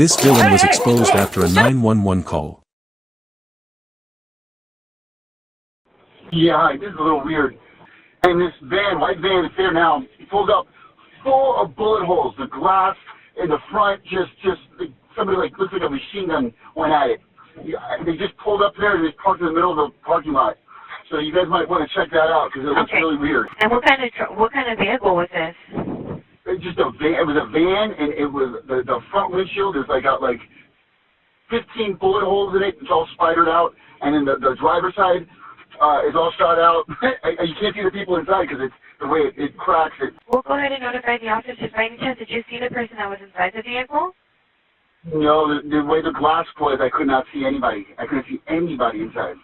This villain was exposed after a 911 call. Yeah, this is a little weird. And this van, white van is there now. He pulls up full of bullet holes. The glass in the front just somebody looks like a machine gun went at it. They just pulled up there and just parked in the middle of the parking lot. So you guys might want to check that out because it looks really weird. And what kind of vehicle was this? It's just a van. It was a van, and it was the front windshield is got 15 bullet holes in it. It's all spidered out, and then the driver's side is all shot out. You can't see the people inside because it's the way it cracks it. We'll go ahead and notify the officers. By any chance, did you see the person that was inside the vehicle? No, the way the glass was, I could not see anybody. I couldn't see anybody inside.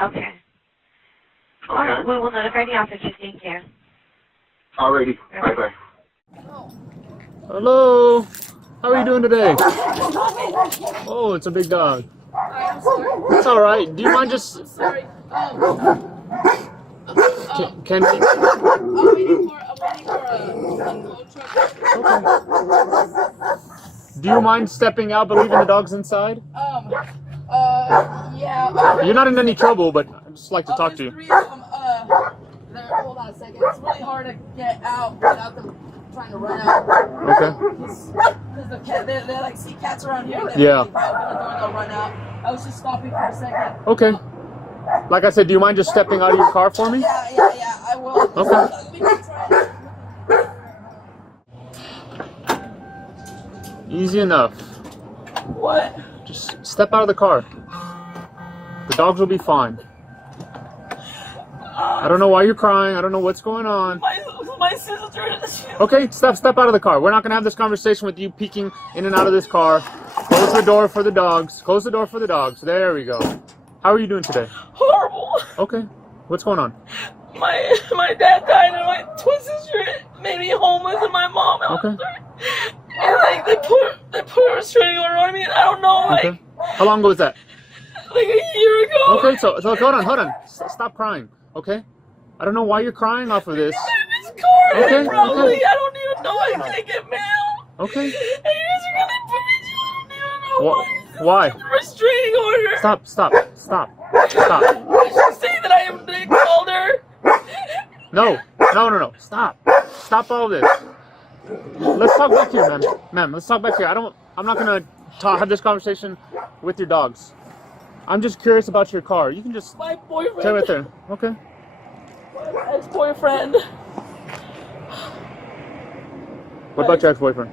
Okay. All right, we will notify the officers. Thank you. Alrighty. Bye-bye. Hello. How are you doing today? Oh, it's a big dog. It's all right. Do you mind just... Sorry. Can we... I'm waiting for a tow truck. Okay. Do you mind stepping out but leaving the dogs inside? Yeah. You're not in any trouble, but I'd just like to talk to you. Three of them, hold on a second. It's really hard to get out without them trying to run out. Okay. Because the cat, they're like, see cats around here. Yeah. If I open the door, they'll run out. I was just stopping for a second. Okay. Like I said, do you mind just stepping out of your car for me? Yeah, I will. Okay. Easy enough. What? Just step out of the car. The dogs will be fine. I don't know why you're crying. I don't know what's going on. My sister. Okay, step out of the car. We're not going to have this conversation with you peeking in and out of this car. Close the door for the dogs. Close the door for the dogs. There we go. How are you doing today? Horrible. Okay. What's going on? My dad died and my twin sister made me homeless and my mom. Okay. And they put a restraining order on me and I don't know Okay. How long ago was that? like a year ago. Okay, so hold on. Stop crying. Okay? I don't know why you're crying off of this. Okay. Probably. Okay. I don't even know I can't get mail. Okay. And you guys are gonna put me to, I don't even know Why? restraining order. Stop. I should say that I am Nick Calder. No. Stop all this. Let's talk back here, ma'am. Let's talk back here. I'm not gonna have this conversation with your dogs. I'm just curious about your car. You can just My boyfriend. stay right there. Okay. My ex-boyfriend. What about your ex-boyfriend?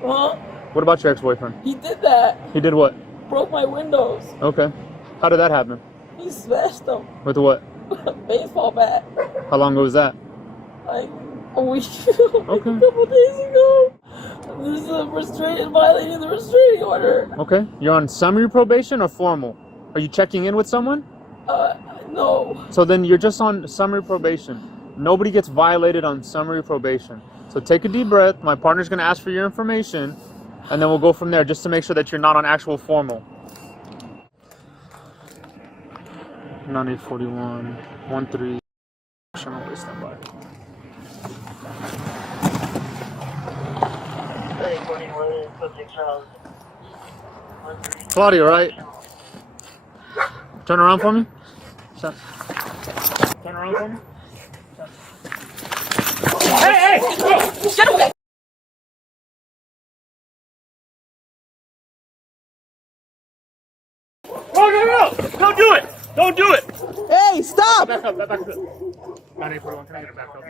Well, What about your ex-boyfriend? he did that. He did what? Broke my windows. Okay. How did that happen? He smashed them. With what? With a baseball bat. How long ago was that? Like a week. Okay. A couple days ago. This is violating the restraining order. Okay. You're on summary probation or formal? Are you checking in with someone? No. So then you're just on summary probation. Nobody gets violated on summary probation. So take a deep breath. My partner's going to ask for your information, and then we'll go from there just to make sure that you're not on actual formal. 9841 13. Stand by. Claudia, right? Turn around for me. Turn around for me. Hey! Get away! No! Don't do it! Don't do it! Hey, stop! Back up. 9841, can I get it back up?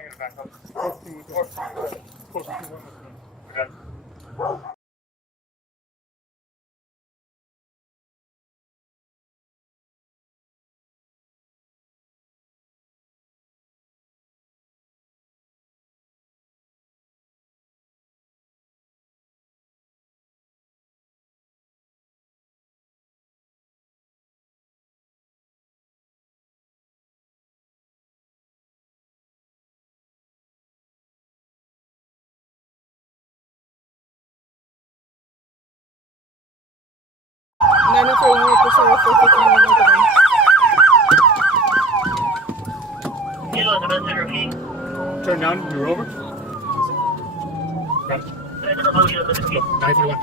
Turn down, you're over. 941.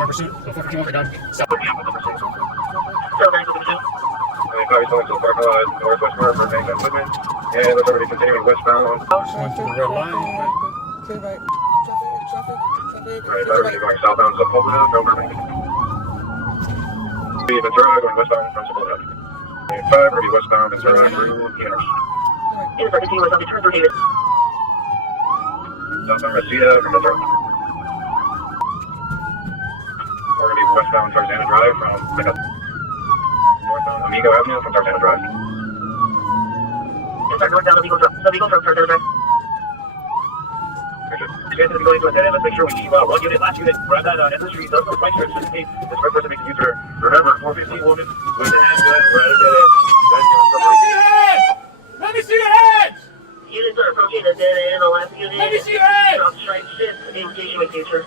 We're in pursuit. 451 for dog. Stop. Probably going to the parking lot, northwest corner for main equipment, and looks like we're continuing westbound. Going through the red line. Right. Right, going southbound Sepulveda, no permit. Ventura going westbound from Sepulveda. Lane 5, ready westbound Ventura through Pierce. Southbound Reseda from Ventura. We're going to be westbound Tarzana Drive from pickup. Northbound Amigo Avenue from Tarzana Drive. Northbound Amigo from Tarzana Drive. You guys are going to go into a dead end. Let's make sure we keep one unit, last unit. We're at that end of the street. That's no fight here. This red person makes a U-turn. Remember, 415 woman with the handgun. We're at a dead end. Guys, give us some. Let me see your hands! Let me see your hands! Units are approaching the dead end. The last unit. Let me see your hands! Drop strike 6. Indication with future.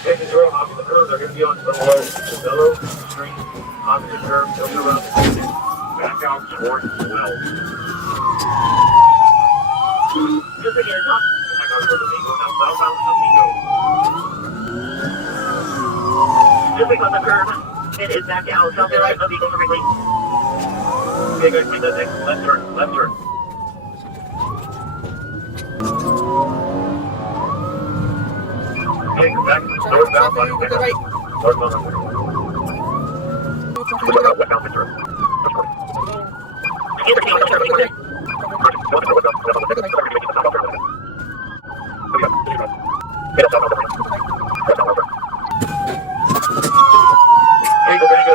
Guys, they're all opposite curves. They're going to be on the low. Yellow, street, opposite curve. They'll be around the corner. Back out towards the well. Just again, top. Just like on the curve, it is back out. South right, Amigo for Wrigley. Okay, guys, make that next left turn, left turn. Okay, go back, northbound, Right. northbound, westbound, Ventura. Hey, go back up.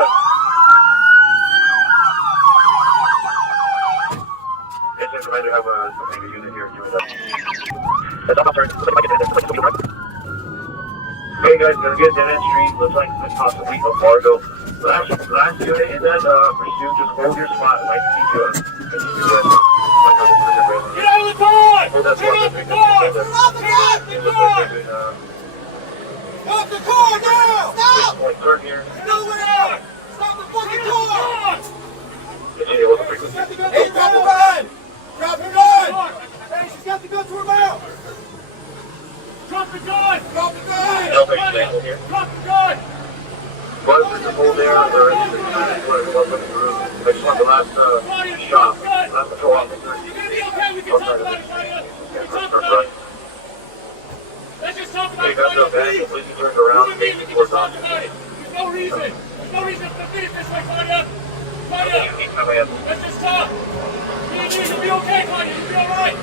Yes, I'm trying to have a unit here doing that. That's all, sorry. Hey guys, gonna get dead end street. Looks like it's possibly a Fargo. Last unit in that pursuit, just hold your spot. Like, need you continue that. Get out of the car! Hold that Get spot. off the car! Get off the car! Off the car now! Stop! Point third here. Nowhere! Stop the fucking car! Continue with the frequency. Hey, drop the gun! Drop the gun! Hey, she's got the gun to her mouth! Drop the gun! Drop the gun! Elevation angle here. Drop the gun! Buzz is hold there. They're in the room. I just want the last shot. Last patrol officer. You're gonna be okay, we can talk about it, Claudia. We can talk about it. Let's just talk about Hey, it, guys, Claudia, go back. please. Please turn around. We can just talk about it. There's no reason. There's no reason to finish this way, Claudia. Claudia, let's just talk. You'll be okay, Claudia. You'll be all right.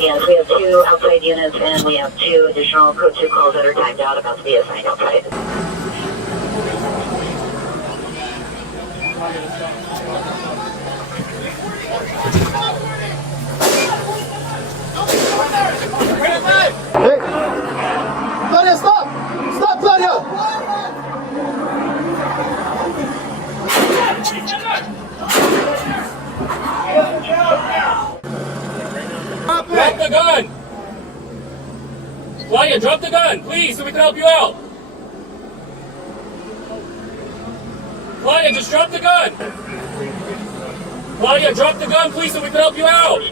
Yes, we have 2 outside units and we have 2 additional code 2 calls that are timed out about to be assigned outside. Hey! Claudia, stop! Stop, Claudia! Drop the gun! Claudia, drop the gun, please, so we can help you out. Claudia, just drop the gun. Claudia, drop the gun, please, so we can help you out.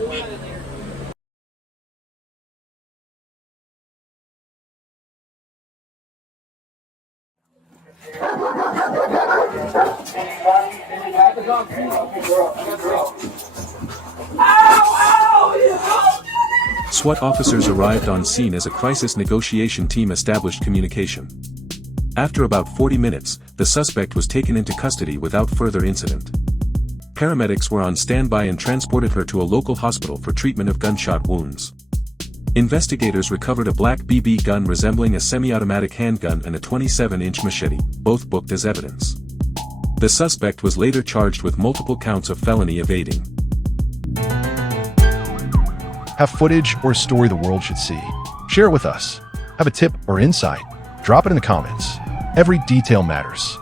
SWAT officers arrived on scene as a crisis negotiation team established communication. After about 40 minutes, the suspect was taken into custody without further incident. Paramedics were on standby and transported her to a local hospital for treatment of gunshot wounds. Investigators recovered a black BB gun resembling a semi-automatic handgun and a 27-inch machete, both booked as evidence. The suspect was later charged with multiple counts of felony evading. Have footage or a story the world should see? Share it with us. Have a tip or insight? Drop it in the comments. Every detail matters.